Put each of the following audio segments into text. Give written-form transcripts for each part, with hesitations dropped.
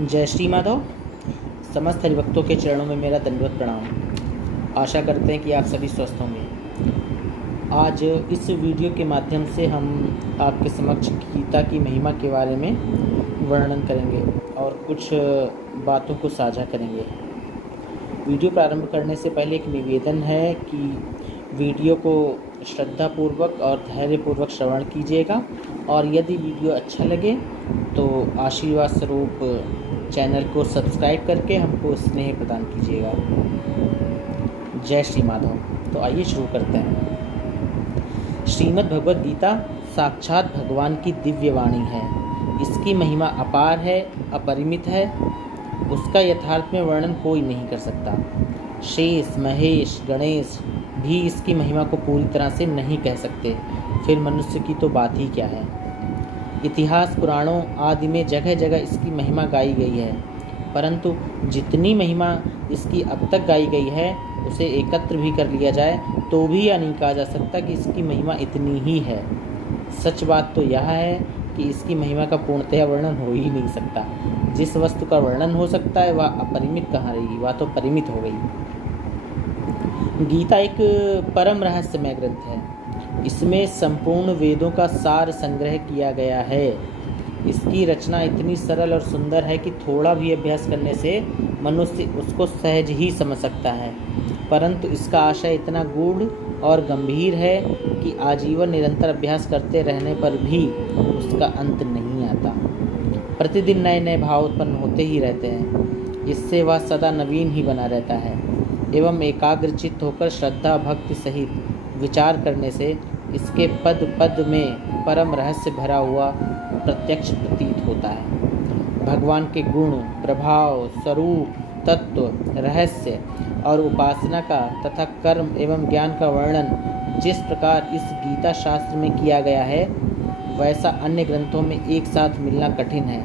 जय श्री माधव। समस्त हरिभक्तों के चरणों में मेरा दंडवत प्रणाम। आशा करते हैं कि आप सभी स्वस्थ होंगे। आज इस वीडियो के माध्यम से हम आपके समक्ष गीता की महिमा के बारे में वर्णन करेंगे और कुछ बातों को साझा करेंगे। वीडियो प्रारंभ करने से पहले एक निवेदन है कि वीडियो को श्रद्धापूर्वक और धैर्यपूर्वक श्रवण कीजिएगा और यदि वीडियो अच्छा लगे तो आशीर्वाद स्वरूप चैनल को सब्सक्राइब करके हमको स्नेह प्रदान कीजिएगा। जय श्री माधव। तो आइए शुरू करते हैं। श्रीमद् भगवद गीता साक्षात भगवान की दिव्य वाणी है। इसकी महिमा अपार है, अपरिमित है। उसका यथार्थ में वर्णन कोई नहीं कर सकता। शेष, महेश, गणेश भी इसकी महिमा को पूरी तरह से नहीं कह सकते, फिर मनुष्य की तो बात ही क्या है। इतिहास, पुराणों आदि में जगह जगह इसकी महिमा गाई गई है, परंतु जितनी महिमा इसकी अब तक गाई गई है उसे एकत्र भी कर लिया जाए तो भी यह नहीं कहा जा सकता कि इसकी महिमा इतनी ही है। सच बात तो यह है कि इसकी महिमा का पूर्णतः वर्णन हो ही नहीं सकता। जिस वस्तु का वर्णन हो सकता है वह अपरिमित कहाँ रहेगी, वह तो परिमित हो गई। गीता एक परम रहस्यमय ग्रंथ है। इसमें संपूर्ण वेदों का सार संग्रह किया गया है। इसकी रचना इतनी सरल और सुंदर है कि थोड़ा भी अभ्यास करने से मनुष्य उसको सहज ही समझ सकता है, परंतु इसका आशय इतना गूढ़ और गंभीर है कि आजीवन निरंतर अभ्यास करते रहने पर भी उसका अंत नहीं आता। प्रतिदिन नए नए भाव उत्पन्न होते ही रहते हैं। इससे वह सदा नवीन ही बना रहता है एवं एकाग्रचित्त होकर श्रद्धा भक्ति सहित विचार करने से इसके पद पद में परम रहस्य भरा हुआ प्रत्यक्ष प्रतीत होता है। भगवान के गुण, प्रभाव, स्वरूप, तत्व, रहस्य और उपासना का तथा कर्म एवं ज्ञान का वर्णन जिस प्रकार इस गीता शास्त्र में किया गया है वैसा अन्य ग्रंथों में एक साथ मिलना कठिन है।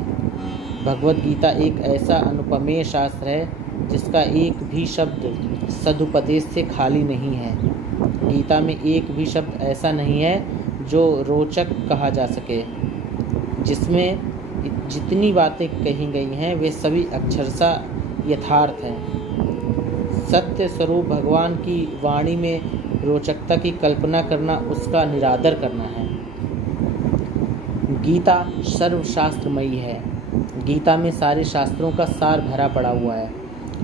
भगवद गीता एक ऐसा अनुपमेय शास्त्र है जिसका एक भी शब्द सदुपदेश से खाली नहीं है। गीता में एक भी शब्द ऐसा नहीं है जो रोचक कहा जा सके। जिसमें जितनी बातें कही गई हैं वे सभी अक्षरशः यथार्थ हैं। सत्य स्वरूप भगवान की वाणी में रोचकता की कल्पना करना उसका निरादर करना है। गीता सर्वशास्त्रमयी है। गीता में सारे शास्त्रों का सार भरा पड़ा हुआ है।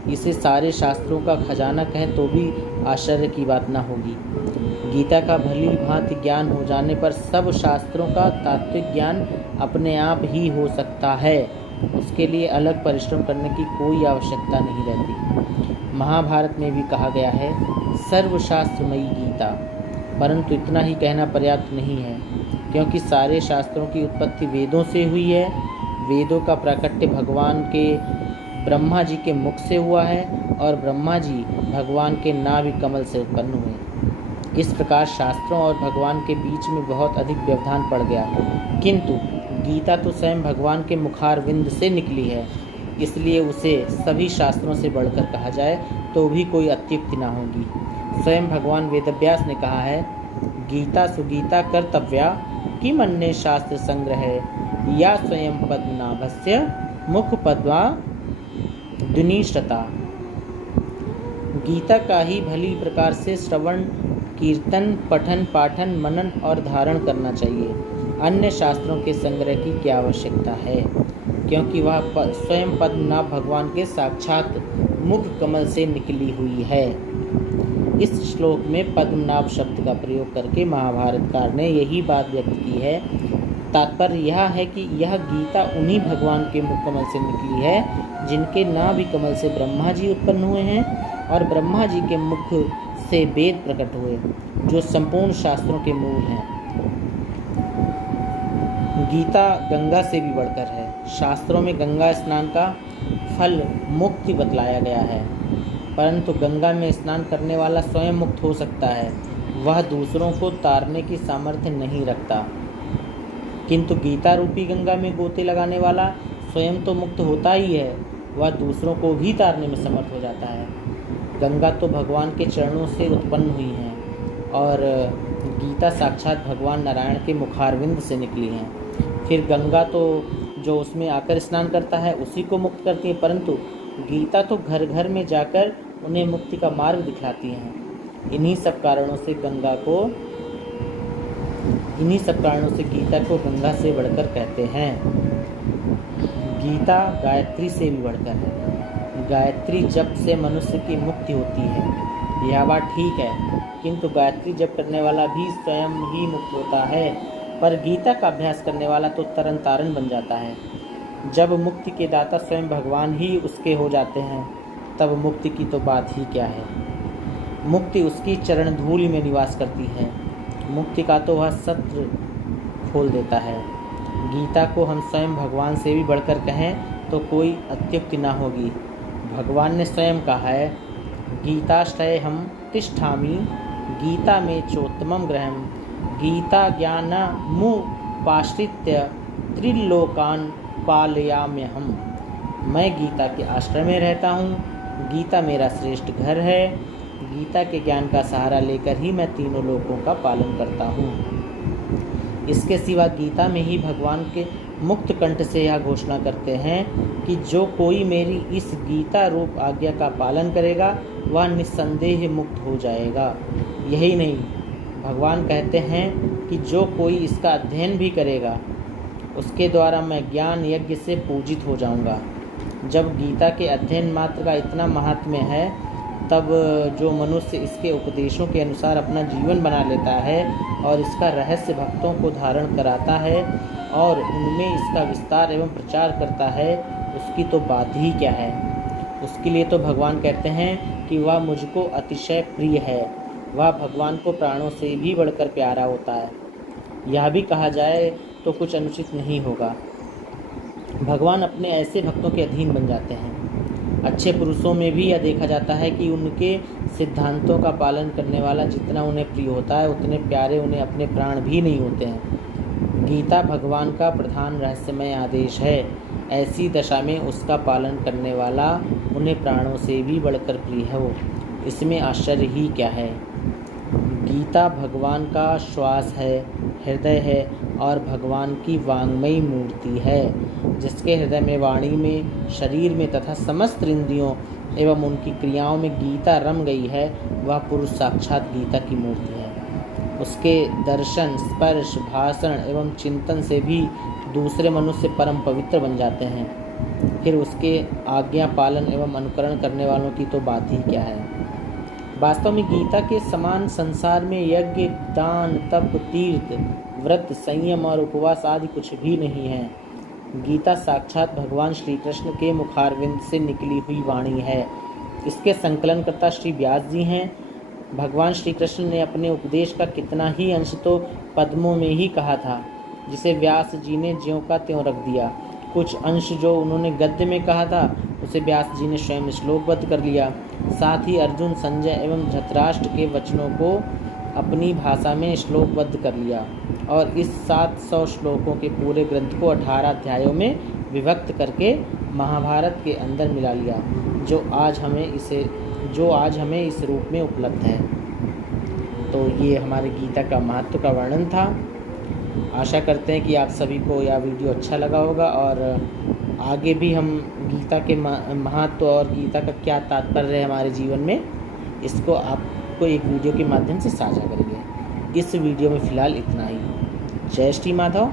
इसे सारे शास्त्रों का खजाना कहें तो भी आश्चर्य की बात न होगी। गीता का भली भांति ज्ञान हो जाने पर सब शास्त्रों का तात्विक ज्ञान अपने आप ही हो सकता है। उसके लिए अलग परिश्रम करने की कोई आवश्यकता नहीं रहती। महाभारत में भी कहा गया है सर्वशास्त्रमयी गीता, परंतु इतना ही कहना पर्याप्त नहीं है, क्योंकि सारे शास्त्रों की उत्पत्ति वेदों से हुई है। वेदों का प्राकट्य भगवान के ब्रह्मा जी के मुख से हुआ है और ब्रह्मा जी भगवान के नाभि कमल से उत्पन्न हुए। इस प्रकार शास्त्रों और भगवान के बीच में बहुत अधिक व्यवधान पड़ गया, किंतु गीता तो स्वयं भगवान के मुखारविंद से निकली है, इसलिए उसे सभी शास्त्रों से बढ़कर कहा जाए तो भी कोई अत्युक्ति न होगी। स्वयं भगवान वेदव्यास ने कहा है, गीता सुगीता कर्तव्या किमन्ये शास्त्र संग्रह या स्वयं पद्मनाभस्य मुख पद्मा दुनिश्रता। गीता का ही भली प्रकार से श्रवण, कीर्तन, पठन, पाठन, मनन और धारण करना चाहिए। अन्य शास्त्रों के संग्रह की क्या आवश्यकता है, क्योंकि वह स्वयं पद्मनाभ भगवान के साक्षात मुख कमल से निकली हुई है। इस श्लोक में पद्मनाभ शब्द का प्रयोग करके महाभारतकार ने यही बात व्यक्त की है। तात्पर्य यह है कि यह गीता उन्हीं भगवान के मुख कमल से निकली है जिनके नाभि कमल से ब्रह्मा जी उत्पन्न हुए हैं और ब्रह्मा जी के मुख से वेद प्रकट हुए, जो संपूर्ण शास्त्रों के मूल हैं। गीता गंगा से भी बढ़कर है। शास्त्रों में गंगा स्नान का फल मुक्ति बतलाया गया है, परंतु गंगा में स्नान करने वाला स्वयं मुक्त हो सकता है, वह दूसरों को तारने की सामर्थ्य नहीं रखता। किंतु गीता रूपी गंगा में गोते लगाने वाला स्वयं तो मुक्त होता ही है, वह दूसरों को भी तारने में समर्थ हो जाता है। गंगा तो भगवान के चरणों से उत्पन्न हुई हैं और गीता साक्षात भगवान नारायण के मुखारविंद से निकली हैं। फिर गंगा तो जो उसमें आकर स्नान करता है उसी को मुक्त करती है, परंतु गीता तो घर घर में जाकर उन्हें मुक्ति का मार्ग दिखलाती है। इन्हीं सब कारणों से गीता को गंगा से बढ़कर कहते हैं। गीता गायत्री से भी बढ़कर है। गायत्री जप से मनुष्य की मुक्ति होती है, यह बात ठीक है, किंतु गायत्री जप करने वाला भी स्वयं ही मुक्त होता है, पर गीता का अभ्यास करने वाला तो तरन तारन बन जाता है। जब मुक्ति के दाता स्वयं भगवान ही उसके हो जाते हैं, तब मुक्ति की तो बात ही क्या है। मुक्ति उसकी चरण धूलि में निवास करती है। मुक्ति का तो वह सत्र खोल देता है। गीता को हम स्वयं भगवान से भी बढ़कर कहें तो कोई अत्युक्ति न होगी। भगवान ने स्वयं कहा है, गीताश्रयेऽहं तिष्ठामि गीता में चोत्तमं गृहम् गीता ज्ञानमुपाश्रित्य त्रिलोकान् पालयाम्यहम्। मैं गीता के आश्रय में रहता हूँ, गीता मेरा श्रेष्ठ घर है। गीता के ज्ञान का सहारा लेकर ही मैं तीनों लोकों का पालन करता हूँ। इसके सिवा गीता में ही भगवान के मुक्त कंठ से यह घोषणा करते हैं कि जो कोई मेरी इस गीता रूप आज्ञा का पालन करेगा वह निस्संदेह मुक्त हो जाएगा। यही नहीं, भगवान कहते हैं कि जो कोई इसका अध्ययन भी करेगा उसके द्वारा मैं ज्ञान यज्ञ से पूजित हो जाऊंगा। जब गीता के अध्ययन मात्र का इतना महात्म्य है, तब जो मनुष्य इसके उपदेशों के अनुसार अपना जीवन बना लेता है और इसका रहस्य भक्तों को धारण कराता है और उनमें इसका विस्तार एवं प्रचार करता है, उसकी तो बात ही क्या है। उसके लिए तो भगवान कहते हैं कि वह मुझको अतिशय प्रिय है, वह भगवान को प्राणों से भी बढ़कर प्यारा होता है। यह भी कहा जाए तो कुछ अनुचित नहीं होगा। भगवान अपने ऐसे भक्तों के अधीन बन जाते हैं। अच्छे पुरुषों में भी यह देखा जाता है कि उनके सिद्धांतों का पालन करने वाला जितना उन्हें प्रिय होता है, उतने प्यारे उन्हें अपने प्राण भी नहीं होते हैं। गीता भगवान का प्रधान रहस्यमय आदेश है। ऐसी दशा में उसका पालन करने वाला उन्हें प्राणों से भी बढ़कर प्रिय हो, इसमें आश्चर्य ही क्या है। गीता भगवान का श्वास है, हृदय है और भगवान की वाङ्मयी मूर्ति है। जिसके हृदय में, वाणी में, शरीर में तथा समस्त इंद्रियों एवं उनकी क्रियाओं में गीता रम गई है, वह पुरुष साक्षात गीता की मूर्ति है। उसके दर्शन, स्पर्श, भाषण एवं चिंतन से भी दूसरे मनुष्य परम पवित्र बन जाते हैं। फिर उसके आज्ञा पालन एवं अनुकरण करने वालों की तो बात ही क्या है। वास्तव में गीता के समान संसार में यज्ञ, दान, तप, तीर्थ, व्रत, संयम और उपवास आदि कुछ भी नहीं है। गीता साक्षात भगवान श्री कृष्ण के मुखारविंद से निकली हुई वाणी है। इसके संकलनकर्ता श्री व्यास जी हैं। भगवान श्री कृष्ण ने अपने उपदेश का कितना ही अंश तो पद्मों में ही कहा था, जिसे व्यास जी ने ज्यों का त्यों रख दिया। कुछ अंश जो उन्होंने गद्य में कहा था, उसे व्यास जी ने स्वयं श्लोकबद्ध कर लिया। साथ ही अर्जुन, संजय एवं धृतराष्ट्र के वचनों को अपनी भाषा में श्लोकबद्ध कर लिया और इस 700 श्लोकों के पूरे ग्रंथ को 18 अध्यायों में विभक्त करके महाभारत के अंदर मिला लिया, जो आज हमें इस रूप में उपलब्ध है। तो ये हमारे गीता का महत्व का वर्णन था। आशा करते हैं कि आप सभी को यह वीडियो अच्छा लगा होगा और आगे भी हम गीता के महत्व और गीता का क्या तात्पर्य है हमारे जीवन में, इसको आपको एक वीडियो के माध्यम से साझा करेंगे। इस वीडियो में फ़िलहाल इतना ही। जय श्री माधव।